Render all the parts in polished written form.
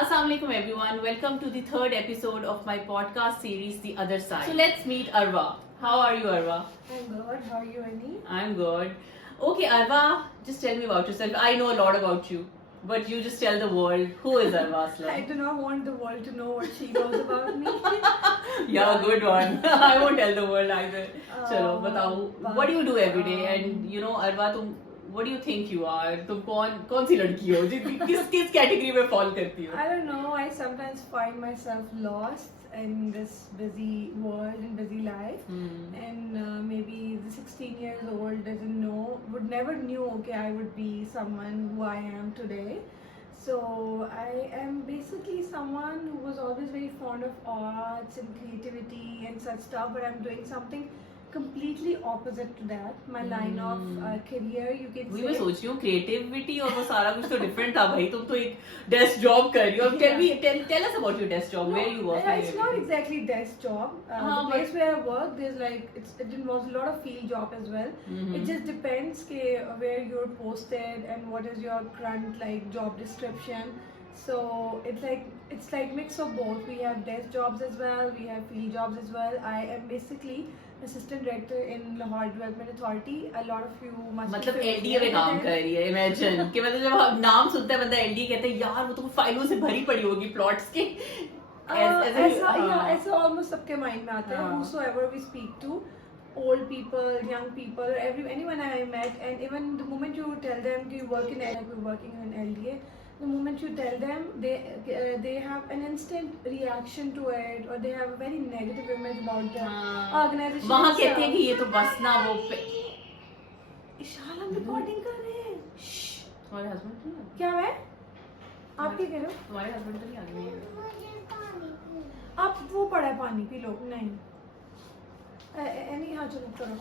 Assalamu alaikum everyone. Welcome to the third episode of my podcast series, The Other Side. So let's meet Arwa. How are you, Arwa? I'm good. How are you, Annie? I'm good. Okay, Arwa, just tell me about yourself. I know a lot about you, but you just tell the world, who is Arwa Aslam? I do not want the world to know what she knows about me. Yeah, good one. I won't tell the world either. Chalo, batao. What do you do every day? And you know, Arwa, what do you think you are? तुम कौन सी लड़की हो? किस category में fall करती हो? I don't know. I sometimes find myself lost in this busy world and busy life. And maybe the 16 years old would never knew, okay, I would be someone who I am today. So I am basically someone who was always very fond of arts and creativity and such stuff, but I'm doing something completely opposite to that. My line of career, you can वही say. मैं सोच रही हूँ creativity और वो सारा कुछ तो डिफरेंट था भाई. तुम तो एक डेस्क जॉब कर रही हो. Tell us about your desk job. Where you work? It's not exactly desk job. The place where I work, there's like it involves a lot of field job as well. It just depends where you're posted and what is your current like job description. So it's like mix of both. We have desk jobs as well. We have field jobs as well. I am basically assistant director in Lahore Development Authority. A lot of you must. मतलब LDA में काम कर रही है. Imagine कि मतलब जब नाम सुनता है बंदा एलडीए कहते हैं यार वो तो फाइलों से भरी पड़ी होगी प्लॉट्स की. ऐसा almost सबके mind में आता है. Whosoever we speak to, old people, young people, anyone I met, and even the moment you tell them you work in like we're working in LDA, the moment you tell them, they have an instant reaction to it, or they have a very negative image about the organization. वहाँ कहते हैं कि ये तो बस ना वो इशाल हम रिकॉर्डिंग कर रहे हैं. तुम्हारे हस्बैंड तो नहीं क्या है? आप क्या कह रहे हो? तुम्हारे हस्बैंड तो नहीं आ गए? आप वो पड़ा है पानी पी लो. नहीं हाँ चलो करो.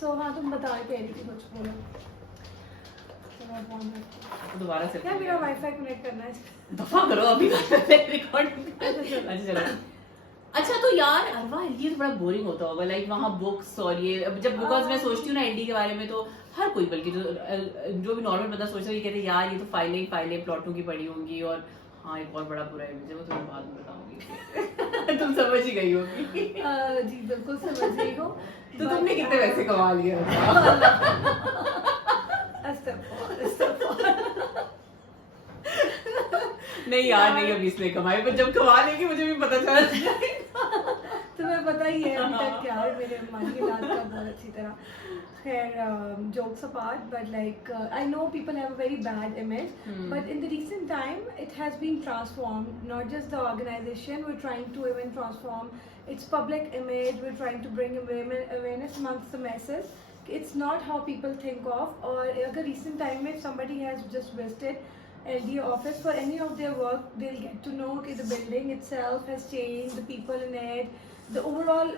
सो हाँ तुम बता कह रही थी कुछ बोलो. दोबारा से क्या मेरा वाईफाई कनेक्ट करना है. दफा करो अभी रिकॉर्डिंग. अच्छा चलो. अच्छा तो यार अरवा एलडी तो बड़ा बोरिंग होता होगा. लाइक वहाँ बुक्स और ये जब बिकॉज मैं सोचती हूँ ना एलडी के बारे में तो हर कोई बल्कि जो भी नॉर्मल बंदा सोचता है ये कहते हैं यार ये तो फाइलें प्लॉटों की पड़ी होंगी. और हाँ एक और बड़ा बुरा इमेज है वो तुम्हें बाद में बताऊंगी. तुम समझ ही गई होगी. जी बिल्कुल समझ गई हो. तो तुमने कितने पैसे कमा लिए? नहीं यार नहीं अभी इसने कमाए पर जब कमा लेगी मुझे भी पता चला जाएगा. तुम्हें पता ही है अभी तक क्या है मेरे मन की बात का बहुत अच्छी तरह. खैर jokes apart, but like I know people have a very bad image, but in the recent time it has been transformed. Not just the organization, we're trying to even transform its public image. We're trying to bring awareness amongst the masses. It's not how people think of. Or agar recent time if somebody has just visited LDA office for any of their work, they'll get to know that the building itself has changed, the people in it, the overall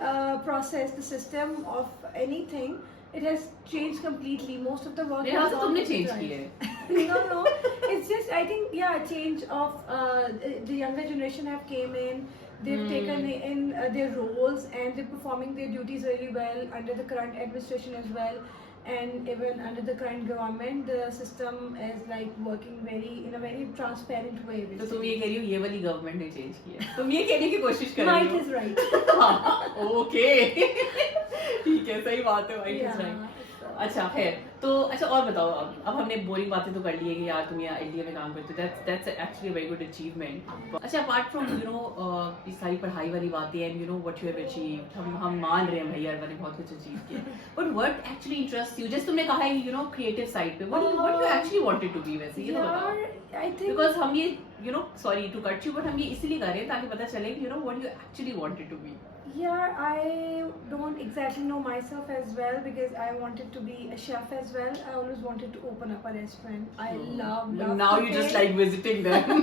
process, the system of anything, it has changed completely. Most of the work has gone तुमने change किया है. No, it's just I think change of the younger generation have came in. They've taken in their roles and they're performing their duties really well under the current administration as well. And even under the current government, the system is like working in a very transparent way. तो तुम ये कह रही हो ये वाली government ने change किया. तुम ये कहने की कोशिश कर रही हो. Might is right. ओके ठीक है सही बात है. Might is right. अच्छा खैर तो अच्छा और बताओ. अब हमने बोरिंग बातें तो कर ली है कि यार तुम यहाँ एलडीए में काम करते हो. That's actually a very good achievement. अच्छा अपार्ट फ्रॉम यू नो ये सारी पढ़ाई वाली बातें and you know what you have achieved, हम मान रहे हैं भाई यार मैंने बहुत कुछ अचीव किया. But what actually interest you? जैसे तुमने कहा है यू नो क्रिएटिव साइड पे what you actually wanted to be. वैसे ये तो बताओ बिकॉज हम ये you know sorry to cut you but हम ये इसलिए कर रहे हैं ताकि पता चले you know what you actually wanted to be. Yeah, I don't exactly know myself as well because I wanted to be a chef as well. I always wanted to open up a restaurant. I love now cooking. You just like visiting them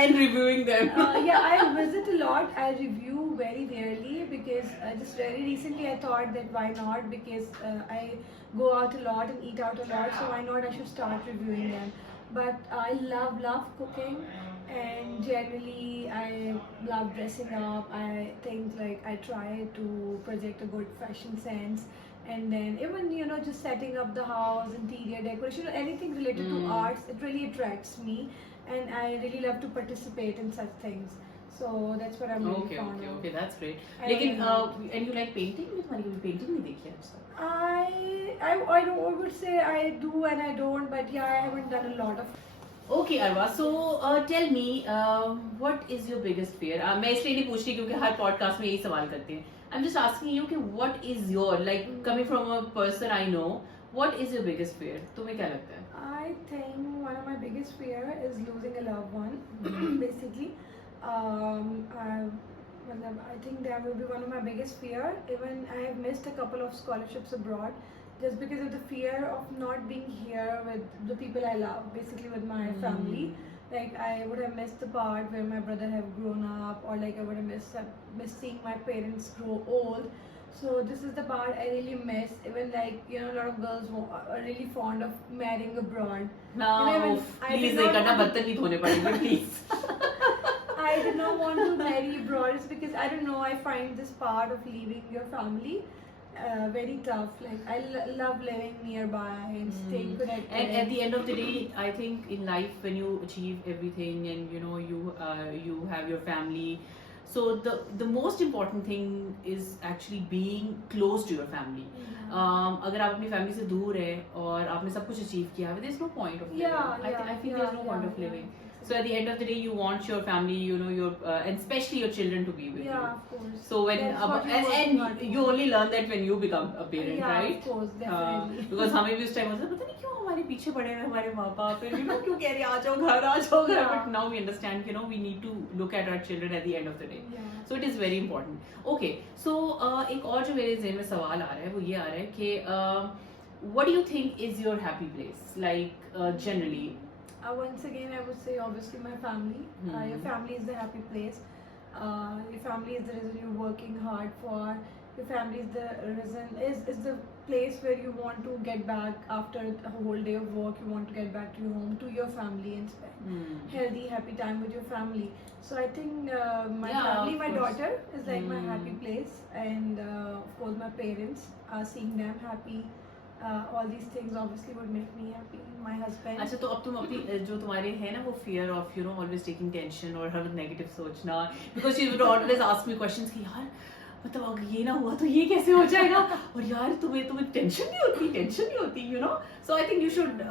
and reviewing them. Yeah, I visit a lot. I review very rarely because just very recently I thought that why not, because I go out a lot and eat out a lot, so why not I should start reviewing them. But I love cooking, and generally I love dressing up. I think like I try to project a good fashion sense, and then even you know just setting up the house, interior decoration, anything related to arts, it really attracts me. and I really love to participate in such things. So that's what I'm really fond of. Okay, that's great. I लेकिन really love and you like painting? मैं तुम्हारी कभी painting नहीं देखी है आज तक. I would say I do and I don't, but yeah, I haven't done a lot of. Okay, Arwa. So tell me, what is your biggest fear? मैं इसलिए नहीं पूछ रही क्योंकि हर podcast में यही सवाल करते हैं. I'm just asking you कि what is your, like, coming from a person I know, what is your biggest fear? तुम्हें क्या लगता है? I think one of my biggest fear is losing a loved one. Basically, I think that will be one of my biggest fear. Even I have missed a couple of scholarships abroad just because of the fear of not being here with the people I love, basically with my family. Like I would have missed the part where my brother have grown up, or like I would have missed seeing my parents grow old. So this is the part I really miss. Even like, you know, a lot of girls are really fond of marrying abroad. No, even please नहीं करना, बर्तन नहीं धोने पड़ेंगे, please. I did not want to marry abroad. It's because I don't know. I find this part of leaving your family very tough. Like I love living nearby and staying connected. And at the end of the day, I think in life when you achieve everything and you know you have your family, so the most important thing is actually being close to your family. अगर आप अपनी family से दूर है और आपने सब कुछ अचीव किया है, there's no point of living. I feel there's no point of living. So at the end of the day, you want your family, you know, your and especially your children to be with you. Yeah, of course. So when and you only learn that when you become a parent, yeah, right? Of course, definitely. Because हमें भी उस time होता था, पता नहीं क्यों हमारे पीछे पड़े हुए हमारे माँ बाप, फिर you know क्यों कह रहे आ जाओ घर. But now we understand, you know, we need to look at our children at the end of the day. Yeah. So it is very important. Okay, so एक और जो मेरे ज़हन में सवाल आ रहा है वो ये आ रहा है कि what do you think is your happy place? Like generally. Once again, I would say obviously my family. Your family is the happy place. Your family is the reason you're working hard for. Your family is the reason is the place where you want to get back after a whole day of work. You want to get back to your home, to your family, and spend healthy, happy time with your family. So I think my family, my daughter is like my happy place, and of course my parents. Seeing them happy. All these things obviously would make me happy. My husband. अच्छा, तो अब तुम अपनी जो तुम्हारे है ना वो fear of, you know, always taking tension और हर negative सोचना, because she would always ask me questions कि यार मतलब अगर ये ना हुआ तो ये कैसे हो जाएगा, और यार तुम्हें टेंशन नहीं होती, you know. So I think you should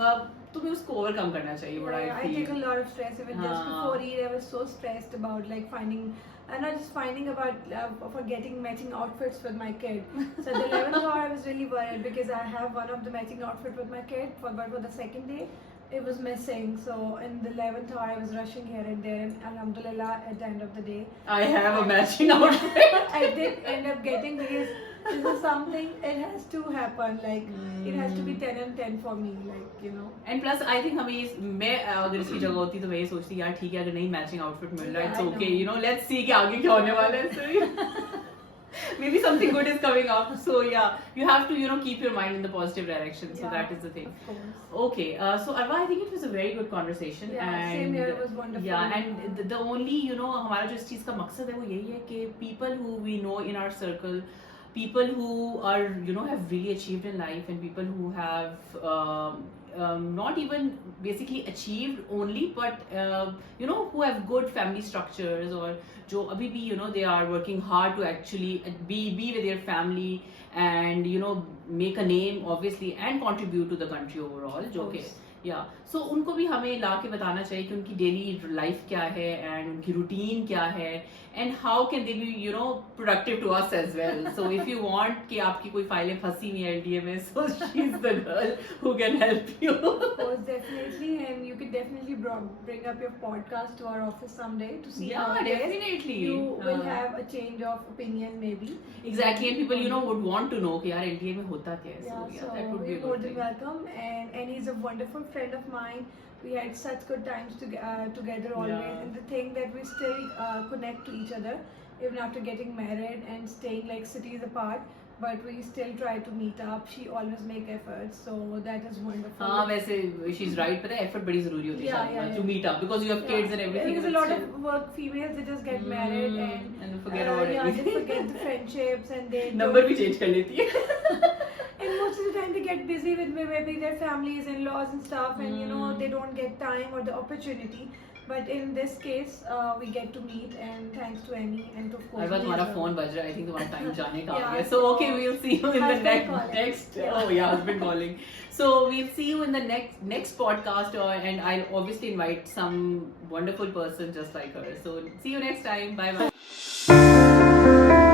तुम्हें उसको overcome करना चाहिए. What I feel. I take a lot of stress. Even just before Eid, I was so stressed about like finding about for getting matching outfits with my kid. So the 11th hour I was really worried because I have one of the matching outfit with my kid, but for the second day it was missing. So in the 11th hour I was rushing here and there, and alhamdulillah at the end of the day I have a matching outfit. I did end up getting, because this is something, it has to happen, like it has to be 10 and 10 for me, like, you know. And plus I think मैं अगर इसकी जगह होती तो मैं ये सोचती यार ठीक है अगर नहीं मैचिंग आउटफिट मिल रहा है, it's okay, you know, let's see कि आगे क्या होने वाला है. So maybe something good is coming up. So yeah, you have to, you know, keep your mind in the positive direction. So that is the thing. Of course. Okay, so Arwa, I think it was a very good conversation. Yeah, and same here, it was wonderful. Yeah, and the only, you know, हमारा जो इस चीज़ का मकसद है वो यही है कि people who we know in our circle, people who are, you know, have really achieved in life, and people who have not even basically achieved only, but you know, who have good family structures, or जो अभी भी, you know, they are working hard to actually be with their family and, you know, make a name obviously and contribute to the country overall. जो कि या सो उनको भी हमें ला के बताना चाहिए कि उनकी डेली लाइफ क्या है एंड उनकी रूटीन क्या है and how can they be, you know, productive to us as well. So if you want कि आपकी कोई फाइलें फंसी हुई है एलडीए में, so she is the girl who can help you. Of course, definitely, and you could definitely bring up your podcast to our office someday to see how it is. Definitely You will have a change of opinion maybe. Exactly, and people, you know, would want to know कि यार LDA में होता क्या है. Yeah, So that would be a you're good more than thing. welcome, and he's a wonderful friend of mine. We had such good times together always, Yeah. and the thing that we still connect to each other even after getting married and staying like cities apart. But we still try to meet up. She always make efforts, so that is wonderful. हाँ वैसे she's right, पता है effort बड़ी ज़रूरी होती है शादी में to meet up because you have kids and everything. There's a lot of work females, they just get married and forget about yeah, everything. they forget the friendships and they number भी change कर लेती है. and most of the time they get busy with maybe their families and laws and stuff, and you know they don't get time or the opportunity. But in this case, we get to meet, and thanks to Annie and of course. I was me तुम्हारा as well. phone बज रहा है. I think तुम्हारा time जाने का आ Yeah, गया. So okay, we'll see you in the husband calling. next. Yeah. Oh yeah, husband calling. So we'll see you in the next podcast, and I'll obviously invite some wonderful person just like her. So see you next time. Bye bye.